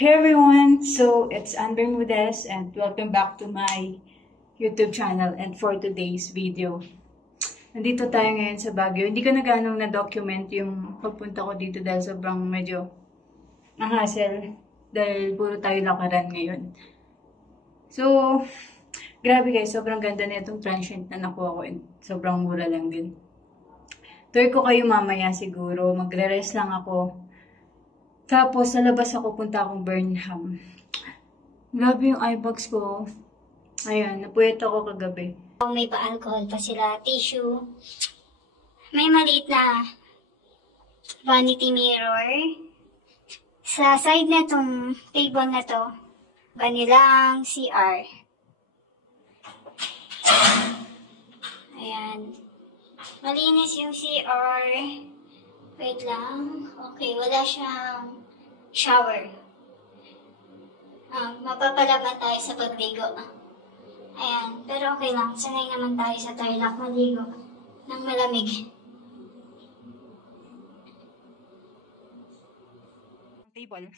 Hey everyone, so it's Ann Bermudez and welcome back to my YouTube channel. And for today's video, nandito tayo ngayon sa Baguio. Hindi ko na ganong na-document yung pagpunta ko dito dahil sobrang medyo ang hassle dahil puro tayo lakaran ngayon. So, grabe guys, sobrang ganda na itong transient na nakuha ko and sobrang mura lang din. Tour ko kayo mamaya siguro, magre-rest lang ako. Tapos, sa labas ako, punta akong Burnham. Grabe yung eye bags ko. Ayan, napuyat ako kagabi. May pa-alcohol pa sila, tissue. May maliit na vanity mirror. Sa side na itong table na to, ganilang CR. Ayan. Malinis yung CR. Wait lang. Okay, wala siyang shower. Mapapalaban tayo sa pagligo. Ayan, pero okay lang. Sanay naman tayo sa tarlac maligo ng malamig. Table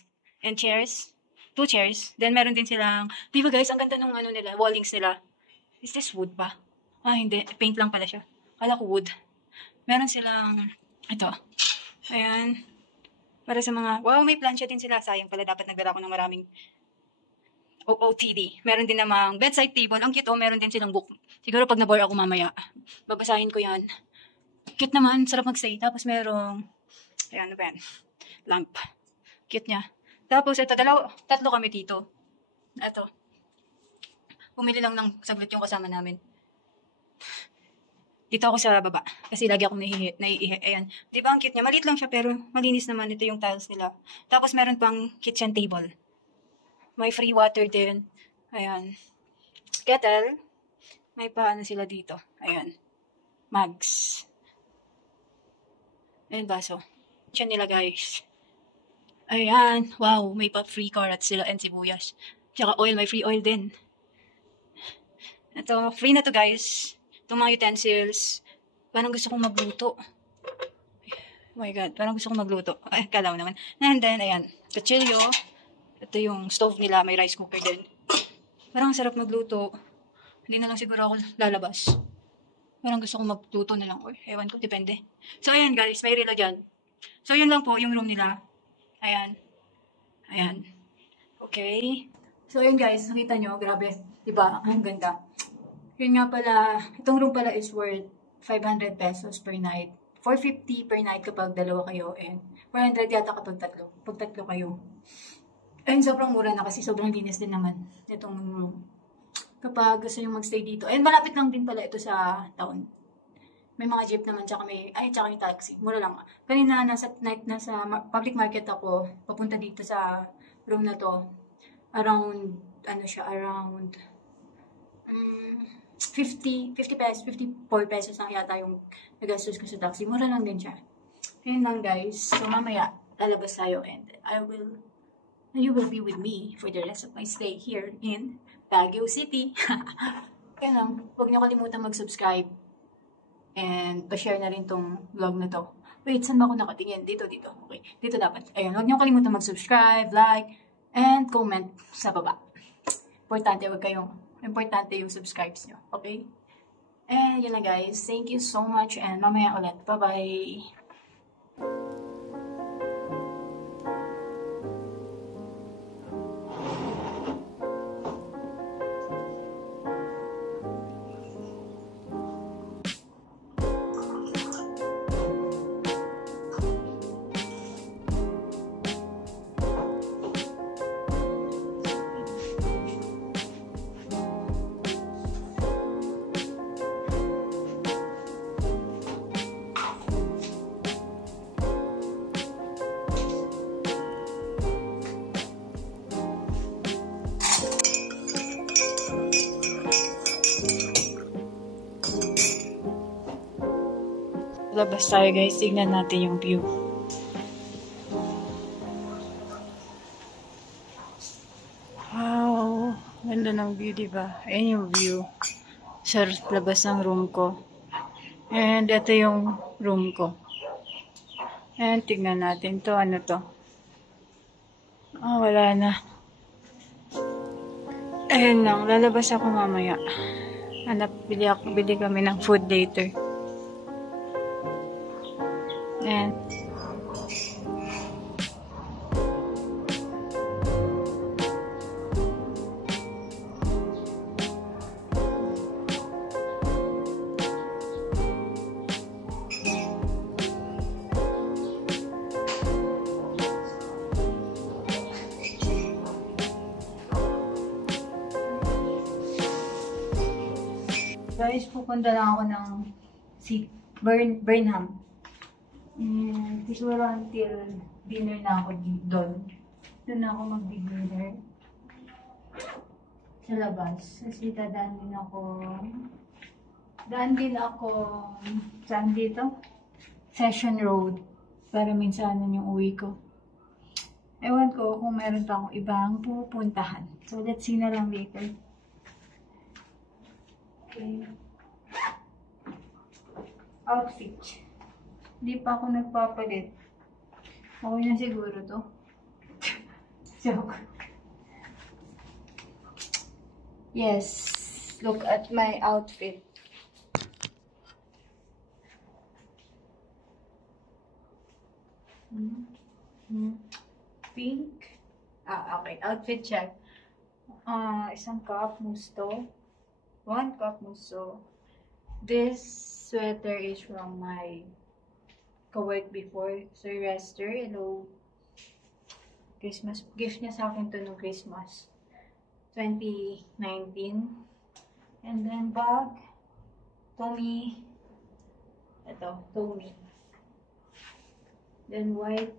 and chairs. 2 chairs. Then meron din silang, di ba guys, ang ganda ng ano nila, wallings nila. Is this wood pa? Ah, hindi. Paint lang pala siya. Kala ko wood. Meron silang, ito. Ayan. Para sa mga, wow, may plancha din sila. Sayang pala, dapat nagdala ko ng maraming OOTD. Meron din namang bedside table. Ang cute, oh, meron din silang book. Siguro pag nabore ako mamaya, babasahin ko yan. Cute naman, sarap mag-stay. Tapos merong, ayan, ano ba yan? Lamp. Cute niya. Tapos, ito, tatlo kami dito. Ito. Pumili lang ng saglit yung kasama namin. Dito ako sa baba. Kasi lagi akong naiihi. Ayan. Di ba ang cute niya? Maliit lang siya pero malinis naman. Ito yung tiles nila. Tapos meron pang kitchen table. May free water din. Ayan. Kettle. May paano sila dito. Ayan. Mugs. Ayan baso. Kitchen nila guys. Ayan. Wow. May pa free carrots sila and sibuyas. Tsaka oil. May free oil din. Ito. Free na to guys. Itong mga utensils, parang gusto kong magluto. Oh my God, parang gusto kong magluto. Ay, kalaw naman. And then, ayan, kutsilyo. Ito yung stove nila, may rice cooker din. Parang sarap magluto. Hindi na lang siguro ako lalabas. Parang gusto kong magluto na lang. Or, ewan ko, depende. So, ayan guys, may relo dyan. So, yun lang po yung room nila. Ayan. Ayan. Okay. So, ayan guys, nakita nyo, grabe. Diba? Ang ganda. Yun nga pala, itong room pala is worth 500 pesos per night. 450 per night kapag dalawa kayo and 400 yata kapag tatlo. Pag tatlo kayo. And sobrang mura na kasi sobrang linis din naman itong room. Kapag gusto nyo magstay dito. And malapit lang din pala ito sa town. May mga jeep naman tsaka yung taxi. Mura lang. Kanina nasa public market ako. Papunta dito sa room na to. Around 54 pesos lang yata yung nagastos ko sa taxi. Mura lang din siya. Ayun lang guys. So mamaya, lalabas tayo and you will be with me for the rest of my stay here in Baguio City. Kaya lang, huwag niyo kalimutan mag-subscribe and pa-share na rin tong vlog na to. Wait, saan ba ako nakatingin? Dito. Okay, dito dapat. Ayun, huwag niyo kalimutan mag-subscribe, like, and comment sa baba. Importante yung subscribes nyo. Okay? And yun na guys. Thank you so much and mamaya ulit. Bye-bye! Labas tayo guys, tignan natin yung view. Wow, ganda ng view, diba? Ayan yung view sa labas ng room ko. And ito yung room ko. And tignan natin to, ano to. Wala na. Ayun lang, lalabas ako mamaya. Bili kami ng food later. Ayan. Guys, pupunta lang ako ng Burnham. Siguro until dinner na ako doon. Doon na ako mag-dinner. Sa labas. Kasi daan din ako saan dito? Session Road. Para minsan yung uwi ko. Ewan ko kung meron pa akong ibang pupuntahan. So, let's see na lang later. Okay. Outfit. Hindi pa ako nagpapalit. Okay na siguro to. Joke. Yes. Look at my outfit. Pink. Okay. Outfit check. Isang cup musto. 1 cup musto. This sweater is from my co-work before. Sir Rester. Hello. Christmas. Gift niya sa akin to no Christmas. 2019. And then bag. Tommy. Ito. Tommy. Then white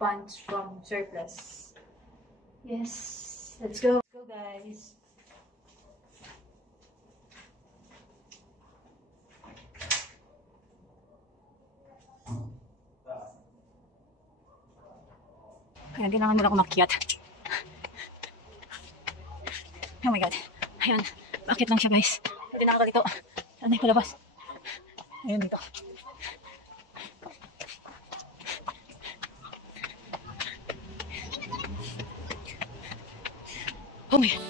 pants from Surplus. Yes. Let's go. Let's go, guys. Kaya kailangan mo na ako makiat. Oh my god. Ayan. Bakit lang siya, guys? Hindi na ako dito. Saan ay palabas? Ayun dito. Oh my god.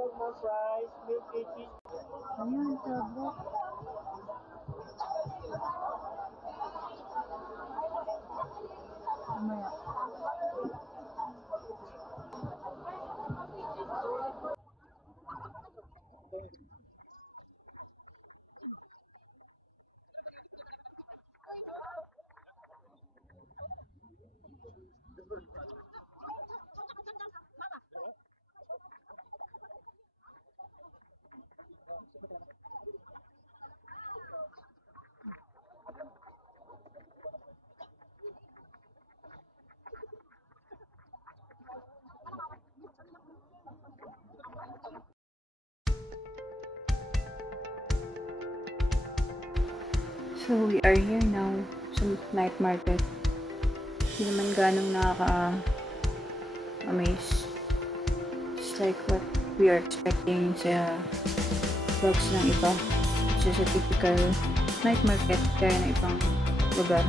More fries, milk tea. Ayan, tabo. Mamaya. So, we are here now sa night market. Hindi naman ganong nakaka-amaze. Just like what we are expecting sa vlogs ng iba. It's just a typical night market kaya na ibang lugar.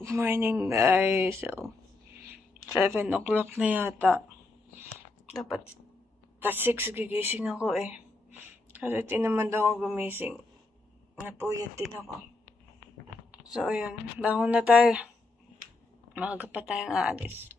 Good morning guys. So, 7 o'clock na yata. Dapat 6 gigising ako eh. Kasi tinaman daw ako gumising. Napuyat din ako. So, ayun. Bangon na tayo. Maaga pa tayong aalis.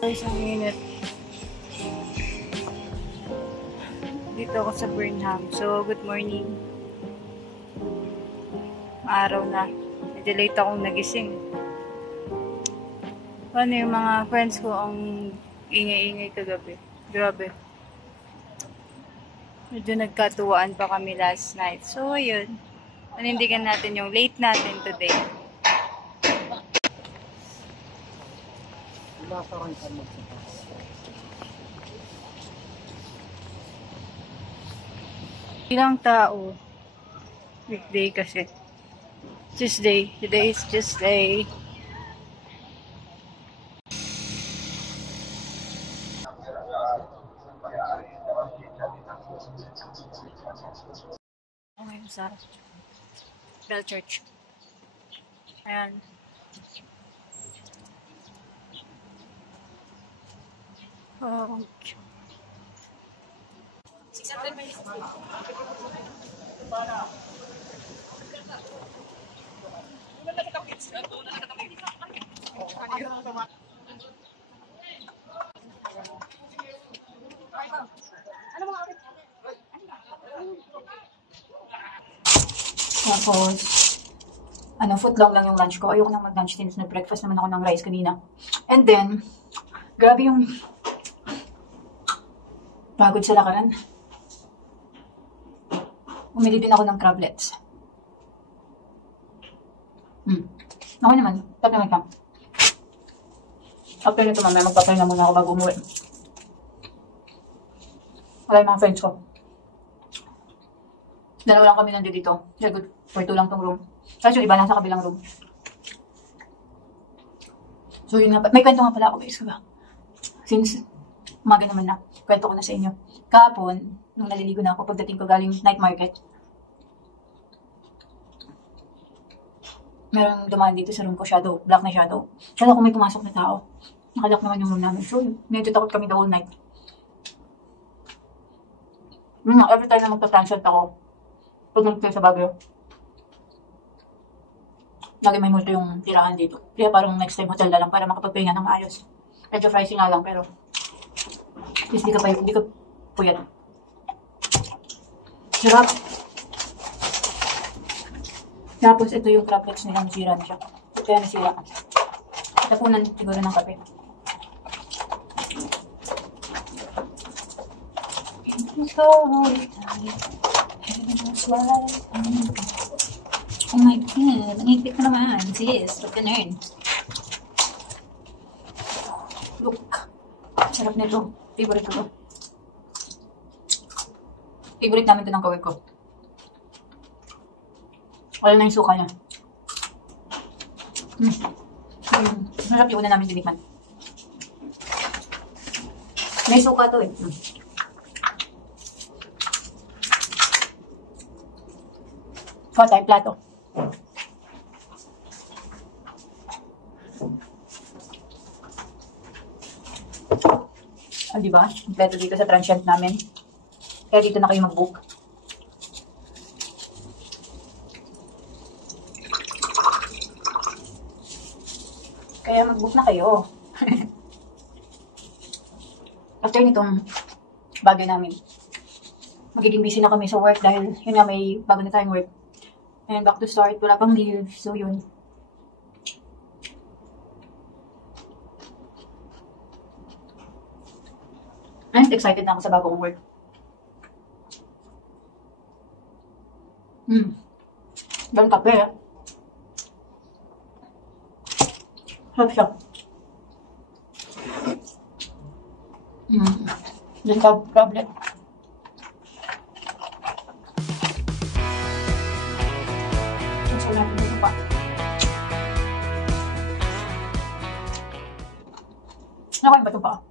Guys, ang init. Dito ako sa Burnham. So, good morning. Araw na. Medyo late akong nagising. Ano yung mga friends ko ang ingay-ingay kagabi. Grabe. Medyo nagkatuwaan pa kami last night. So, ayun. Panindigan natin yung late natin today. Ilang tao? Weekday kasi. Tuesday. Today is Tuesday. Okay, sa Bell Church. Ayan. Tapos, footlong lang yung lunch ko. Ayoko nang mag-lunch since nag-breakfast naman ako ng rice kanina. And then, grabe yung pagod sa lakaran. Umili din ako ng crablets. Okay naman. Tap naman ka. After nito mamaya, magpapahinga muna ako bago umuwi. Wala yung mga friends ko. Dalawa lang kami nandito dito. Yeah, good. For 2 lang tong room. Tapos yung iba nasa kabilang room. So yun nga. May kwento nga pala ako guys. Since umaga naman na. Kwento ko na sa inyo. Kahapon, nung naliligo na ako, pagdating ko galing night market, merong dumaan dito sa room ko, shadow. Black na shadow. Kala ko may pumasok na tao. Nakalock naman yung room namin. So medyo takot kami the whole night. Every time na magpa-translate ako, pag nag-stay sa Baguio, lagi may multo yung tirahan dito. Kaya parang next time hotel na lang para makapagpahinga ng maayos. Medyo pricey nga lang, pero at least di ka puyat. Sarap. Tapos ito yung crablets nilang nasira na siya. Ito yung nasira. Tapunan siguro ng kape. Oh my God, nangyipit ko naman, sis. Huwag ka nerd. Look. Sarap nito. Favorite ko to. Favorite namin ito ng kawin ko. Wala na yung suka niya. Masarap yung una namin dinikman. May suka to eh. Kuha tayo plato. Diba? Kompleto dito sa transient namin. Kaya dito na kayo mag-book. Kaya mag-book na kayo. After nitong bagay namin, magiging busy na kami sa work dahil yun nga may bago na tayong work. And back to start, wala pang leave. So yun. I'm excited na ako sa bagong work. Ganun kape eh. Sarap siya. Ganun ka problem. So natin dito pa. Nakain ba ito pa?